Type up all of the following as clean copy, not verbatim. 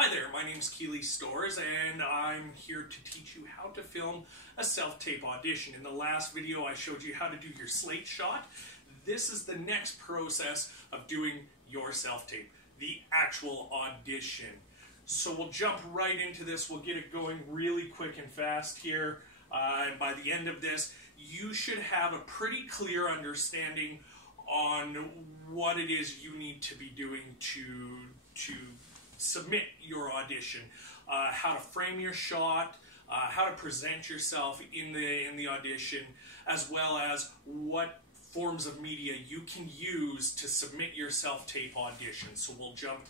Hi there, my name is Keeley Stores and I'm here to teach you how to film a self-tape audition. In the last video I showed you how to do your slate shot. This is the next process of doing your self-tape, the actual audition. So we'll jump right into this, we'll get it going really quick and fast here. And by the end of this, you should have a pretty clear understanding on what it is you need to be doing to submit your audition, how to frame your shot, how to present yourself in the audition, as well as what forms of media you can use to submit your self-tape audition. So we'll jump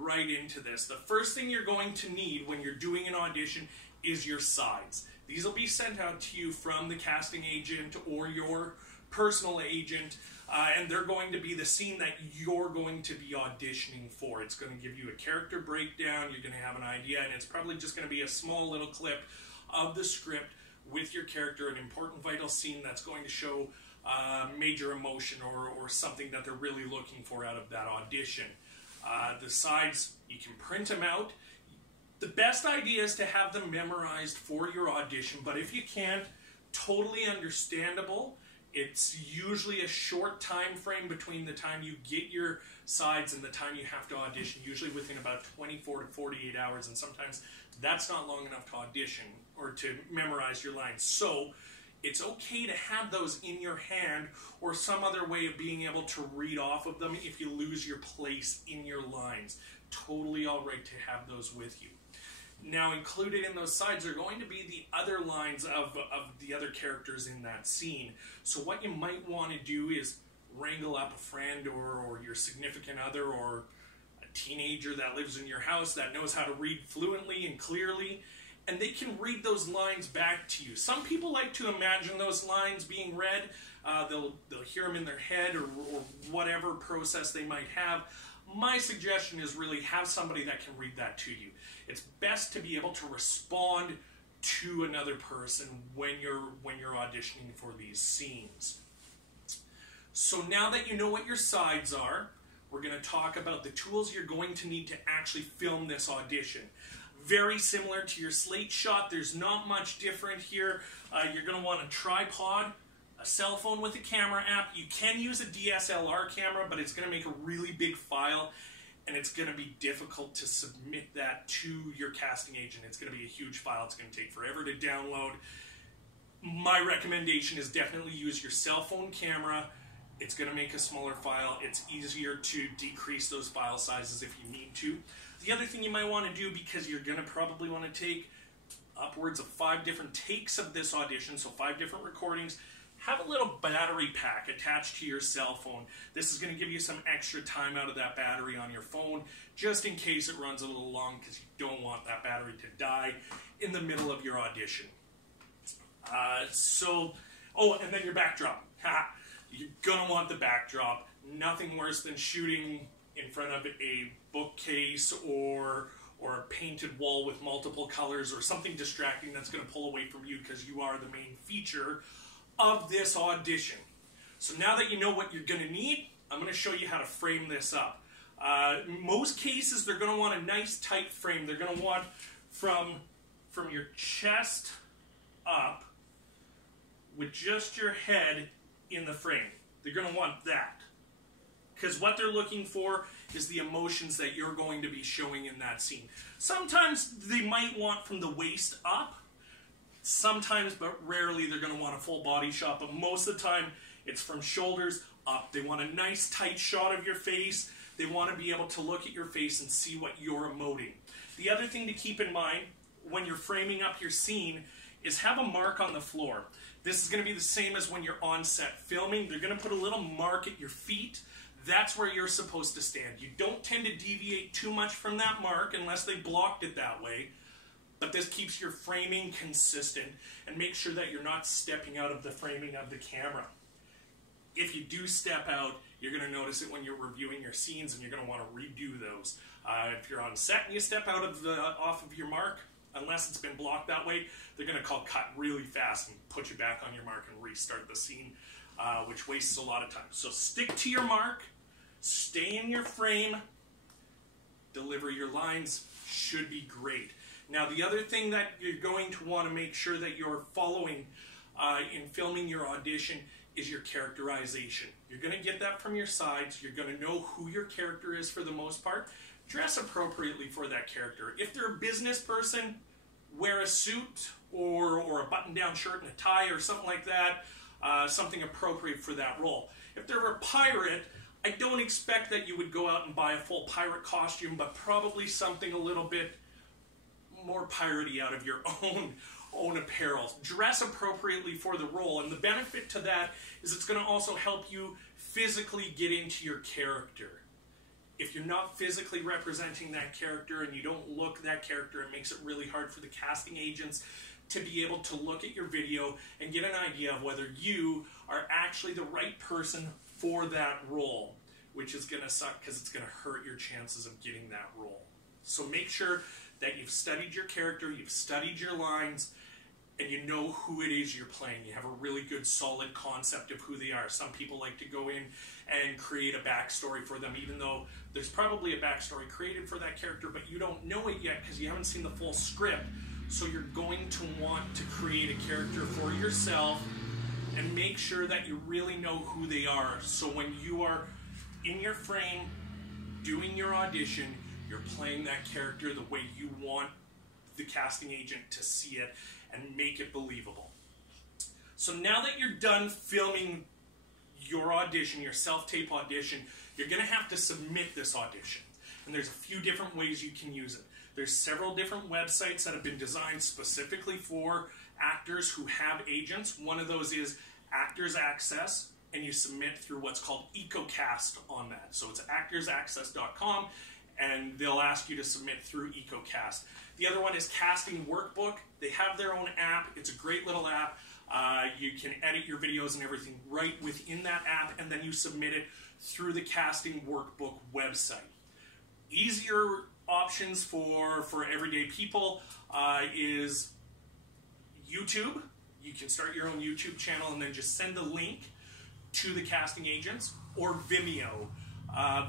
right into this. The first thing you're going to need when you're doing an audition is your sides. These will be sent out to you from the casting agent or your personal agent, and they're going to be the scene that you're going to be auditioning for. It's going to give you a character breakdown, you're going to have an idea, and it's probably just going to be a small little clip of the script with your character, an important vital scene that's going to show major emotion or something that they're really looking for out of that audition. The sides, you can print them out. The best idea is to have them memorized for your audition, but if you can't, totally understandable. It's usually a short time frame between the time you get your sides and the time you have to audition, usually within about 24 to 48 hours, and sometimes that's not long enough to audition or to memorize your lines. So it's okay to have those in your hand or some other way of being able to read off of them if you lose your place in your lines. Totally all right to have those with you. Now, included in those sides are going to be the other lines of the other characters in that scene. So what you might want to do is wrangle up a friend or your significant other or a teenager that lives in your house that knows how to read fluently and clearly, and they can read those lines back to you. Some people like to imagine those lines being read. They'll hear them in their head or whatever process they might have. My suggestion is really have somebody that can read that to you. It's best to be able to respond to another person when you're auditioning for these scenes. So now that you know what your sides are, we're going to talk about the tools you're going to need to actually film this audition. Very similar to your slate shot, there's not much different here. You're going to want a tripod, a cell phone with a camera app. You can use a DSLR camera, but it's going to make a really big file, and it's going to be difficult to submit that to your casting agent. It's going to be a huge file. It's going to take forever to download. My recommendation is definitely use your cell phone camera. It's going to make a smaller file. It's easier to decrease those file sizes if you need to. The other thing you might want to do, because you're going to probably want to take upwards of 5 different takes of this audition, so 5 different recordings, have a little battery pack attached to your cell phone. This is going to give you some extra time out of that battery on your phone, just in case it runs a little long, because you don't want that battery to die in the middle of your audition. And then your backdrop. You're going to want the backdrop. Nothing worse than shooting in front of a bookcase or a painted wall with multiple colors or something distracting that's going to pull away from you because you are the main feature of this audition. So now that you know what you're going to need, I'm going to show you how to frame this up. Most cases, they're going to want a nice tight frame. They're going to want from your chest up with just your head in the frame. They're going to want that. Because what they're looking for is the emotions that you're going to be showing in that scene. Sometimes they might want from the waist up. Sometimes, but rarely, they're going to want a full body shot, but most of the time, it's from shoulders up. They want a nice tight shot of your face. They want to be able to look at your face and see what you're emoting. The other thing to keep in mind when you're framing up your scene is have a mark on the floor. This is going to be the same as when you're on set filming. They're going to put a little mark at your feet. That's where you're supposed to stand. You don't tend to deviate too much from that mark unless they blocked it that way. But this keeps your framing consistent and make sure that you're not stepping out of the framing of the camera. If you do step out, you're going to notice it when you're reviewing your scenes and you're going to want to redo those. If you're on set and you step out of off of your mark, unless it's been blocked that way, they're going to call cut really fast and put you back on your mark and restart the scene, which wastes a lot of time. So stick to your mark, stay in your frame, deliver your lines, should be great. Now, the other thing that you're going to want to make sure that you're following in filming your audition is your characterization. You're going to get that from your sides. You're going to know who your character is for the most part. Dress appropriately for that character. If they're a business person, wear a suit or a button-down shirt and a tie or something like that, something appropriate for that role. If they're a pirate, I don't expect that you would go out and buy a full pirate costume, but probably something a little bit more piratey out of your own apparel. Dress appropriately for the role, and the benefit to that is it's going to also help you physically get into your character. If you're not physically representing that character and you don't look that character, it makes it really hard for the casting agents to be able to look at your video and get an idea of whether you are actually the right person for that role, which is going to suck because it's going to hurt your chances of getting that role. So make sure that you've studied your character, you've studied your lines, and you know who it is you're playing. You have a really good, solid concept of who they are. Some people like to go in and create a backstory for them, even though there's probably a backstory created for that character, but you don't know it yet because you haven't seen the full script. So you're going to want to create a character for yourself and make sure that you really know who they are. So when you are in your frame doing your audition, you're playing that character the way you want the casting agent to see it and make it believable. So now that you're done filming your audition, your self-tape audition, you're going to have to submit this audition. And there's a few different ways you can use it. There's several different websites that have been designed specifically for actors who have agents. One of those is Actors Access, and you submit through what's called EcoCast on that. So it's actorsaccess.com, and they'll ask you to submit through EcoCast. The other one is Casting Workbook. They have their own app. It's a great little app. You can edit your videos and everything right within that app, and then you submit it through the Casting Workbook website. Easier options for everyday people is YouTube. You can start your own YouTube channel and then just send the link to the casting agents, or Vimeo.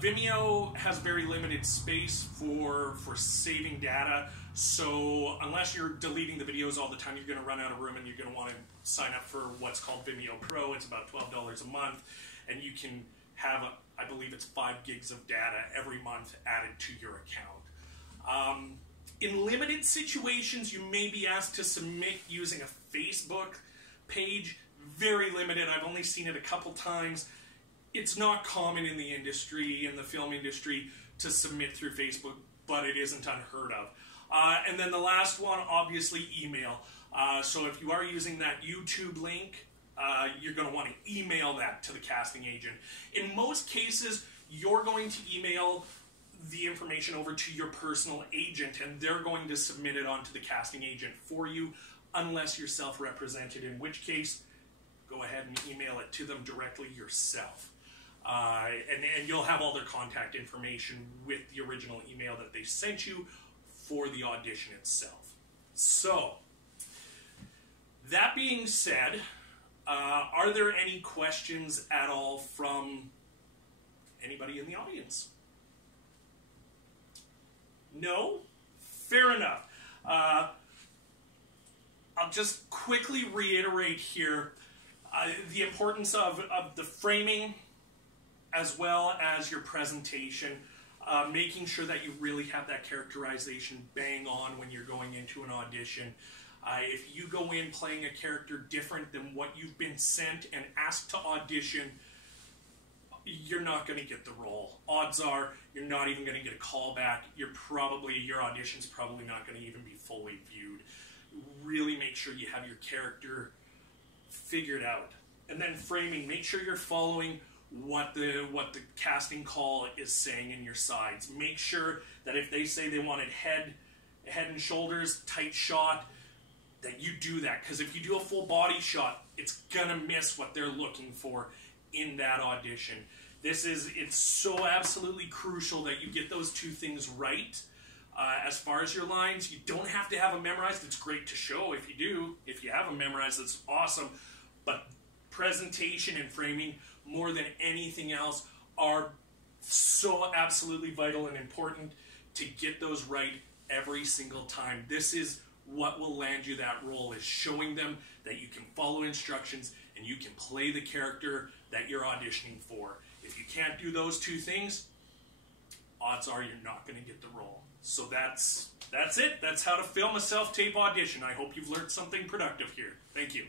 Vimeo has very limited space for saving data, so unless you're deleting the videos all the time, you're going to run out of room and you're going to want to sign up for what's called Vimeo Pro. It's about $12 a month, and you can have, I believe it's 5 gigs of data every month added to your account. In limited situations, you may be asked to submit using a Facebook page. Very limited. I've only seen it a couple times. It's not common in the industry, in the film industry, to submit through Facebook, but it isn't unheard of. And then the last one, obviously, email. So if you are using that YouTube link, you're going to want to email that to the casting agent. In most cases, you're going to email the information over to your personal agent, and they're going to submit it onto the casting agent for you, unless you're self-represented, in which case, go ahead and email it to them directly yourself. And you'll have all their contact information with the original email that they sent you for the audition itself. So, that being said, are there any questions at all from anybody in the audience? No? Fair enough. I'll just quickly reiterate here the importance of the framing as well as your presentation, making sure that you really have that characterization bang on when you're going into an audition. If you go in playing a character different than what you've been sent and asked to audition, you're not going to get the role. Odds are you're not even going to get a call back. Your audition's probably not going to even be fully viewed. Really make sure you have your character figured out. And then framing, make sure you're following what the casting call is saying in your sides. Make sure that if they say they wanted head and shoulders, tight shot, that you do that. Because if you do a full body shot, it's going to miss what they're looking for in that audition. It's so absolutely crucial that you get those two things right. As far as your lines, you don't have to have them memorized. It's great to show if you do. If you have them memorized, that's awesome. But presentation and framing, more than anything else, are so absolutely vital and important to get those right every single time. This is what will land you that role, is showing them that you can follow instructions and you can play the character that you're auditioning for. If you can't do those two things, odds are you're not going to get the role. So that's it. That's how to film a self-tape audition. I hope you've learned something productive here. Thank you.